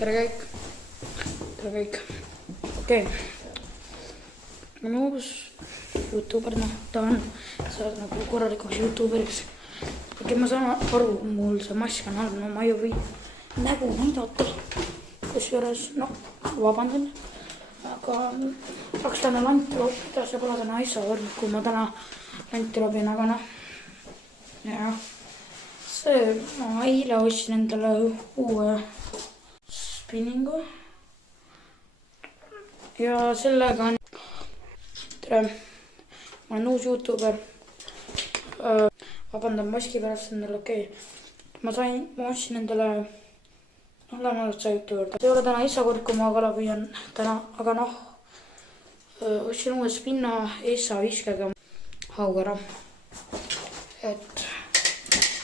tere kõik. Okei. Ma olen uus YouTuber, tahan saada nagu korralikuks YouTuberiks. Okei, ma saan aru, mul see mask on all, ma ei või nägu näidata. Kusjuures, vabandan. Aga saaks täna lanti loopida, see pole täna asja võrd, kui ma täna lanti loobin, aga jah. Ma eile ostsin endale uue spinningu ja sellega on... Tere, ma olen uus YouTuber. Vabandan maski pärast endale, okei. Ma ostsin endale... lähme otsa jutu juurde. See ei ole täna isakord, kui ma kala püüan täna, aga ostsin uue spinna Essa viskega haugara. Et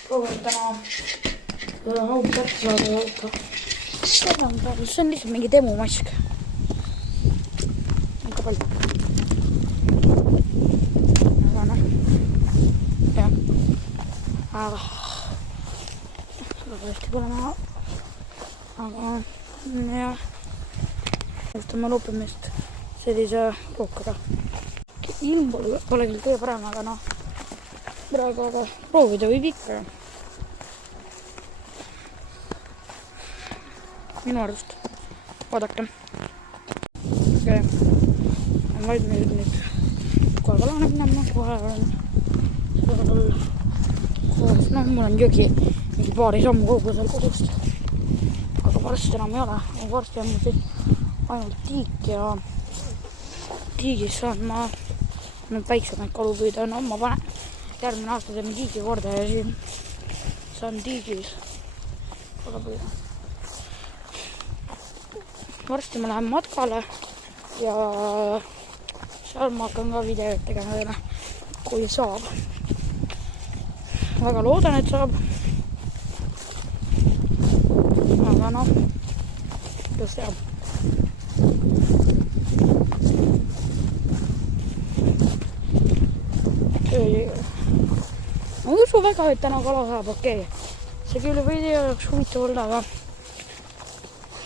proovin täna haug kätte saada ja võtta. See on lihtsalt mingi demomask. Ikka palju. Aga jah. Aga hästi pole maha. Aga jah. Võtame loopimist sellise rookada. Ilm pole küll kõige parem, aga praegu proovida võib ikka. Minu arust. Vaadake. Okei. On valmis nüüd kohe kalana minema. Kohe olen koos. Mul on jõgi mingi paari sammu kaugusel kodust. Aga varsti enam ei ole. Varsti on mul siis ainult tiik ja tiigis saan ma väiksemaid kalu püüda. Ma panen järgmine aasta teeme tiigi korda ja siin saan tiigis kalu püüda. Varsti ma lähen matkale ja seal ma hakkan ka videoid tegema teile, kui saab. Väga loodan, et saab. Aga kes teab. Ma ei usu väga, et täna kala saab, okei. See küll võidi oleks huvitav olla, aga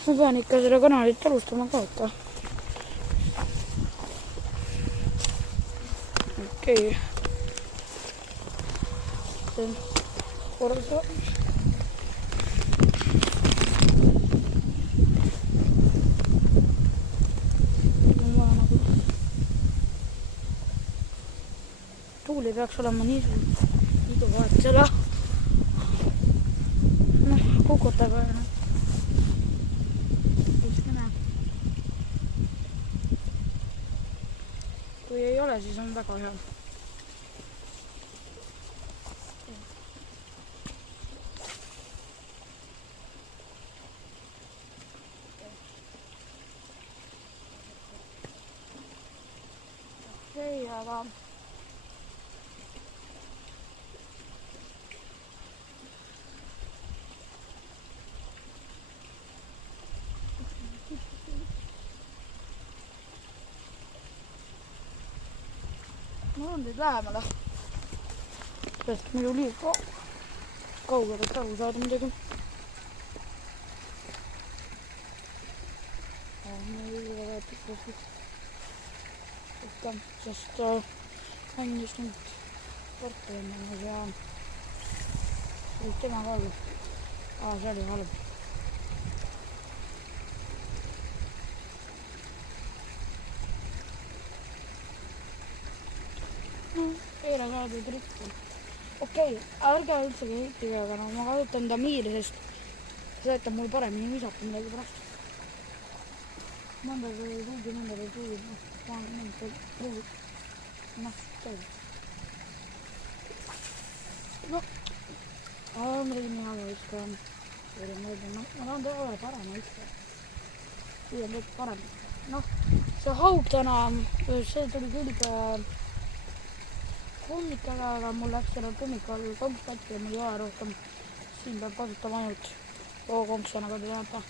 ma pean ikka selle kanalit alustama ka ikka. Okei. See on korda. Tuul ei peaks olema nii vahet selle kukutega. Kui ei ole, siis on väga hea. Okei, aga... Ma on teid lähemale. Sest meil oli kaugel, et aru saada midagi. Sest andis nüüd korterimängus ja oli tema ka olnud. See oli halb. Eile saadud rikku. Okei, ärge üldsegi heitige, aga ma kasutan Damiiri, sest see aitab mul paremini visata midagi pärast. Mõndagi ruugi, mõndagi ruugi. Ma tegin nii halva viska. Ma tahan teha ole parema viska. Kui on kõik parem. See haug täna, see tuli külge kummikaga, aga mul läks selle kummikal konks katki ja mul ei ole rohkem. Siin peab kasutama ainult konksena, kui te teate.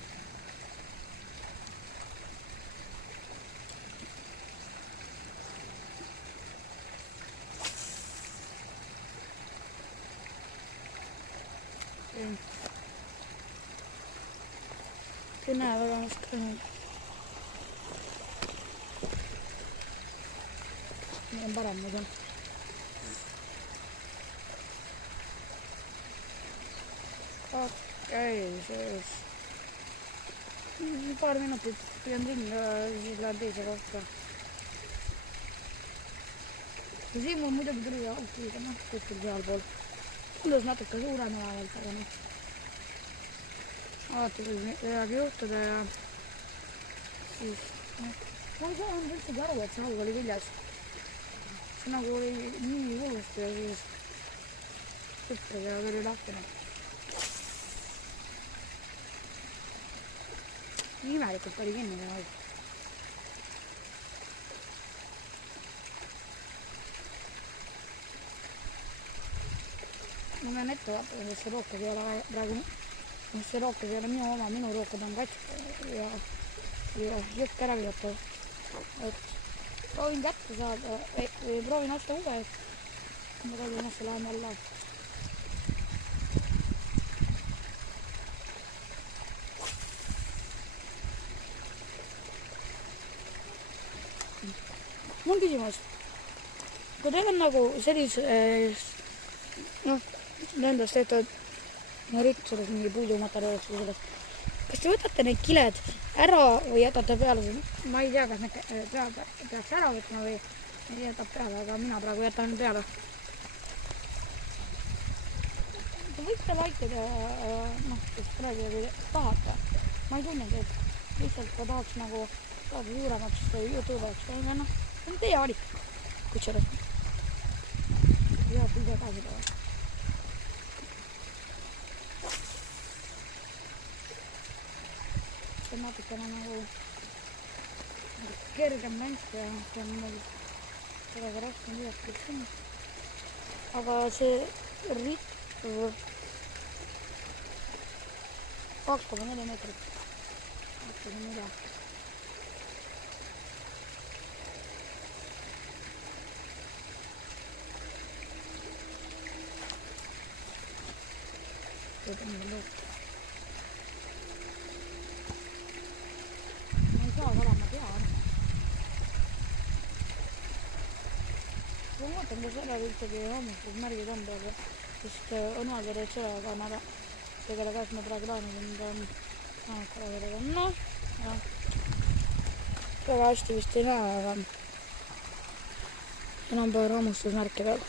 ei näe väga ennast ka nüüd. Meil on parem nüüd on. Okei, siis paar minutit püüan ringi ja siis lähen teise kohta. Ja siin mul muidugi tuli aukiga, kuskil seal pool. Tundus natuke suurem alavalt, aga alati võib midagi juhtuda ja siis ma ei saa üldsegi aru, et see haug oli viljas. See nagu oli nii hullusti ja siis süprid ja tuli lahkine. Imelikult oli kinni see haug. Ma pean ette vaatama, sest see rookad ei ole praegu, see rookad ei ole minu oma, minu rookad on katsk ja jõhk ära viljatud. Et proovin kätte saada, või proovin osta uue, et ma proovin osta lähen alla. Mul on küsimus, kui teil on nagu sellises, nendest tehtud rikksuses mingi puidumaterjaliks või sellest, kas te võtate neid kiled ära või jätate peale? Ma ei tea, kas need peaks ära võtma või jätab peale, aga mina praegu jätan peale. Te võite laikida, kes praegu kui tahate. Ma ei tunnegi, et lihtsalt ka tahaks nagu saada suuremaks YouTube'aks, aga see on teie valik, kuid sellest. Ja ise edasi teha. See on natukene nagu kergem lent ja see on mul sellega raskem midagi sinna. Aga see ritt 2,4 meetrit. Vaatasin üle. Ma ei saa kala, ma tean. Ma vaatan, kas sellel üldegi hommikud märgid on peale, sest õnnaga teed seda, aga ma see, kelle käest ma praegu laenusin, ta on kalaverega. Väga hästi vist ei näe, aga enam paar hammustusmärki peal.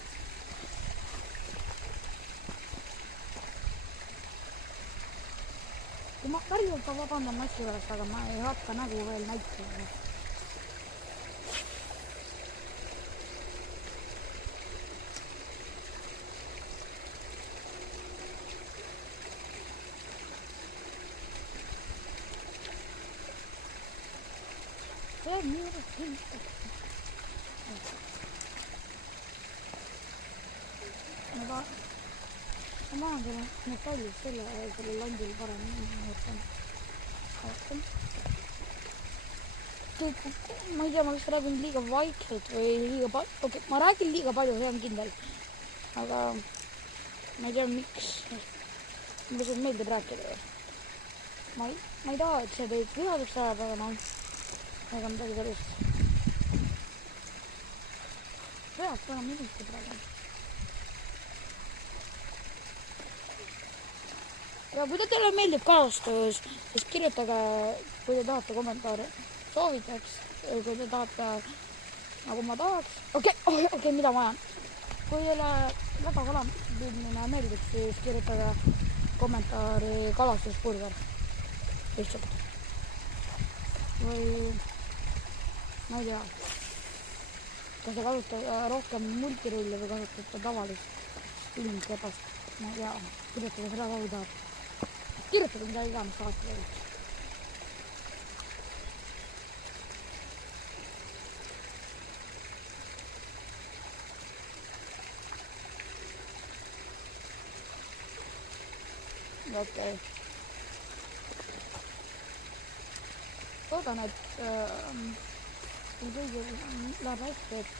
Ma päriselt ka vabandan massi pärast, aga ma ei hakka nägu veel näitama. See on nii võrras kindlasti. Ma mahan selle metallist selle landil parem. Ma ei tea, ma vist räägin liiga vaikselt või liiga palju. Okei, ma räägin liiga palju, see on kindel. Aga ma ei tea, miks. Mulle lihtsalt meeldib rääkida. Ma ei taha, et see teid vihaseks ajab, aga ega midagi sellist. Peaks väga minuti praegu. Ja kui teile meeldib kalastus, siis kirjutage, kui te tahate kommentaari soovitaks, kui te tahate, nagu ma tahaks. Okei, mida ma ajan? Kui teile väga kalapüüdmine meeldib, siis kirjutage kommentaari kalastuspulver. Lihtsalt. Või ma ei tea, kas te kasutate rohkem multirulli või kasutate tavalist ilmkepast. Ma ei tea, kirjutage seda kauda. Kirjutage mida iganes tahate veel. Okei. Loodan, et kõigil läheb hästi, et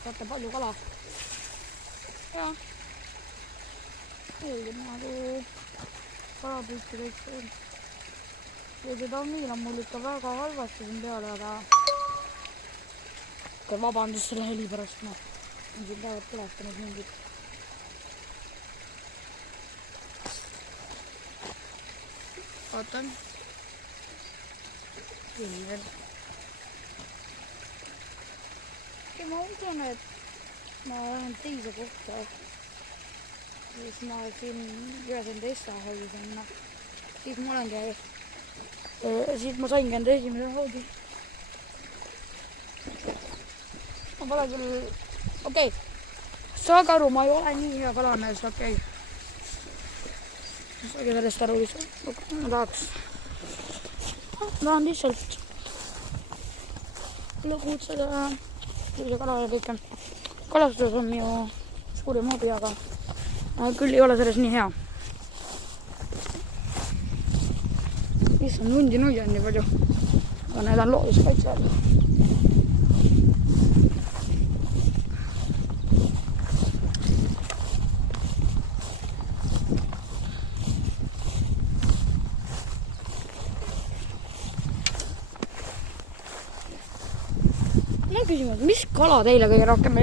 saate palju kala. Ja meeldib nagu kalapüüki kõik see. ja see tamiil on mul ikka väga halvasti siin peale, aga vabandust selle heli pärast, ma on siin päevad põletanud mingid. Vaatan. Küll. Ja ma usun, et ma lähen teise kohta. Siis ma siin ühes enda essa hoidsin. Siis ma olengi. Siit ma saingi enda esimese hoodi. Ma pole küll... Okei. Saage aru, ma ei ole nii hea kalamees, okei. Saage sellest aru lihtsalt. Ma tahaks... Ma tahan lihtsalt lõbutseda sellise kala ja kõike. Kalastus on minu suurim hobi, aga küll ei ole selles nii hea. Issand, hundi on nii palju. Aga need on looduskaitsjad. Küsimus, mis kala teile kõige rohkem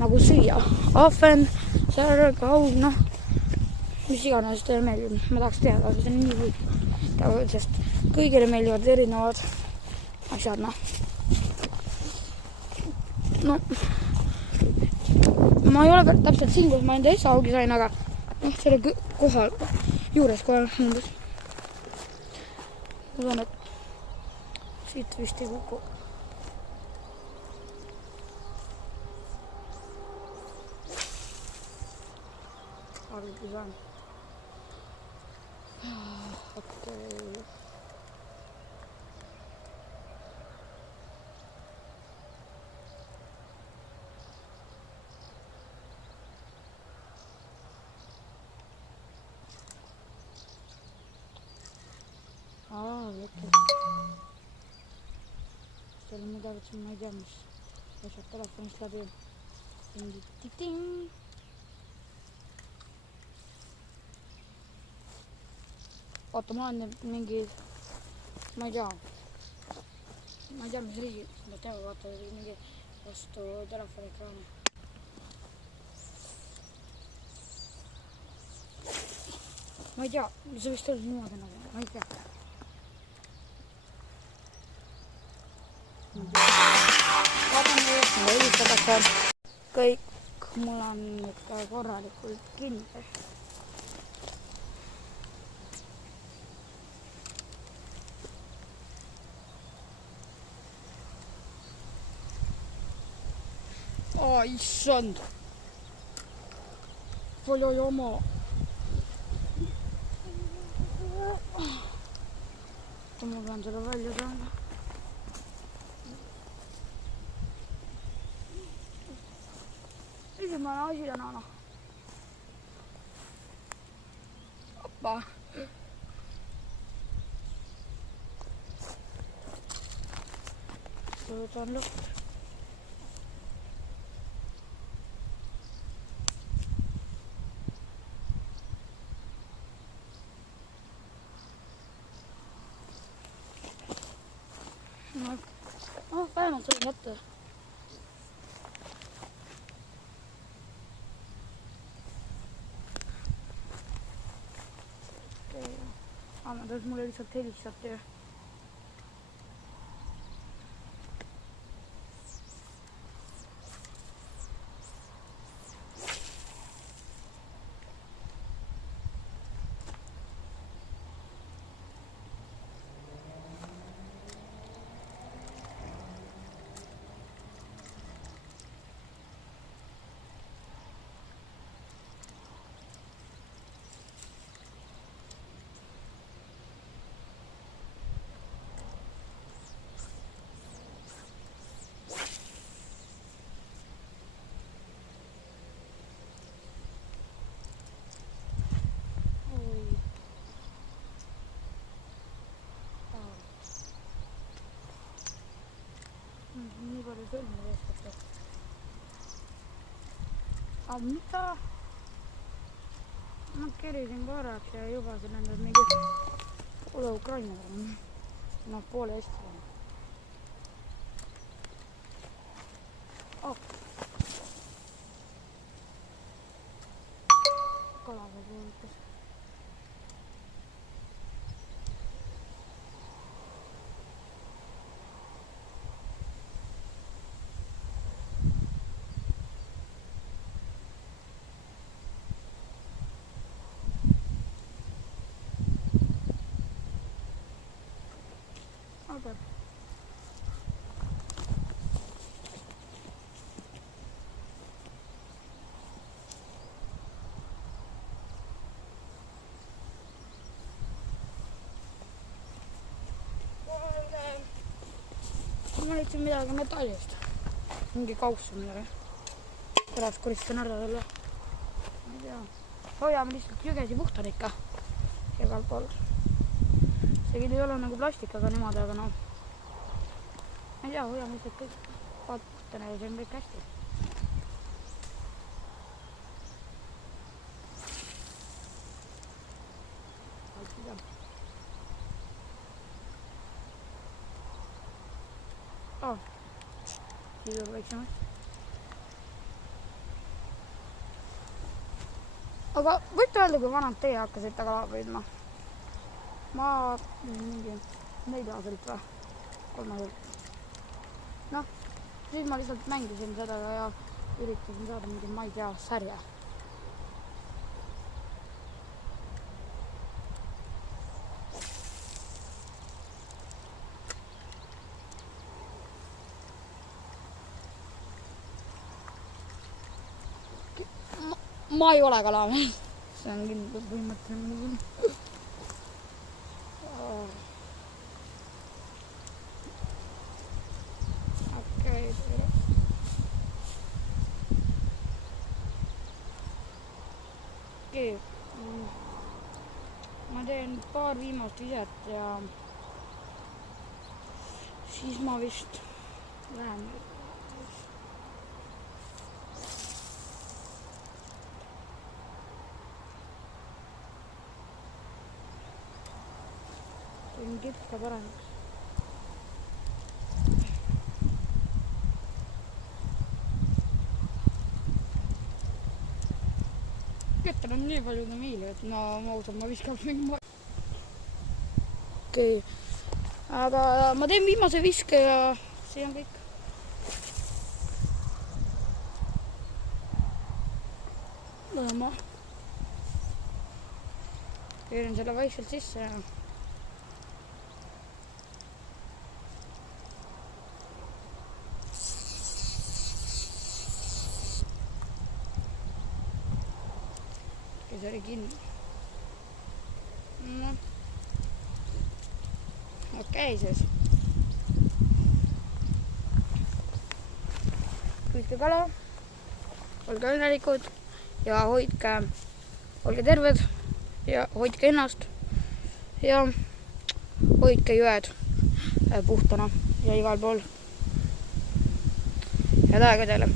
nagu süüa? Ahven, särg, haug, noh, mis iganes teile meeldib. Ma tahaks teada, see on nii huvitav, sest kõigile meeldivad erinevad asjad, noh. No, ma ei ole täpselt siin, kus ma enda esa haugi sain, aga noh, selle kohal, juures kohe umbes. Ma usun, et siit vist ei kuku. Arvutis on. Okei. Okei. Seal midagi, ma ei tea, mis asjad telefonist läbi. Ting-ting-ting. Oota, ma olen mingi, ma ei tea, mis riigi, ma tean, vaata, mingi vastu telefonikraani. Ma ei tea, see vist oli niimoodi nagu, ma ei tea. Vaatan nüüd, mulle helistatakse. Kõik mul on ikka korralikult kinni. Issand! Palju jama! Ma pean seda välja saama. Esimene asi on Anna. Oppa! Nüüd on lõpp. Vähemalt sain jätta. Anna, tões mulle lihtsalt helistati. Nii palju sõlmi eeskätt. Aga mida? Ma kerisin korraks ja juba siin endal mingi Pole Ukraina peal. Noh, poole Eesti peal. Oh. Kalaga puudutas. Okay. Ma leidsin midagi metallist. Mingi kauss midagi. Pärast koristan ära selle. Ma ei tea. Hoiame lihtsalt jügesi puhtad ikka. Igal pool. See küll ei ole nagu plastik, aga nemad, aga noh. Ma ei tea, hoiame lihtsalt kõik puhtane ja see on kõik hästi. Oh, siis on väiksemast. Aga võite öelda, kui vanad teie hakkasite kala püüdma? Ma mingi 4-aastaselt või 3-aastaselt. Noh, siis ma lihtsalt mängisin seda ja üritasin saada mingi, ma ei tea, särje. Ma ei ole kalamees. See on kindlasti põhimõtteline. Okei. Ma teen paar viimast viset ja siis ma vist lähen. Teen kitka paremaks. Kettel on nii palju miili, et ma ausalt, ma viskan mingi moe. Okei. Aga ma teen viimase viske ja see on kõik. Ma keerin selle vaikselt sisse ja see oli kinni. No. Okei siis. Püüdke kala, olge õnnelikud ja olge terved ja hoidke ennast ja hoidke jõed puhtana ja igal pool. Head aega teile!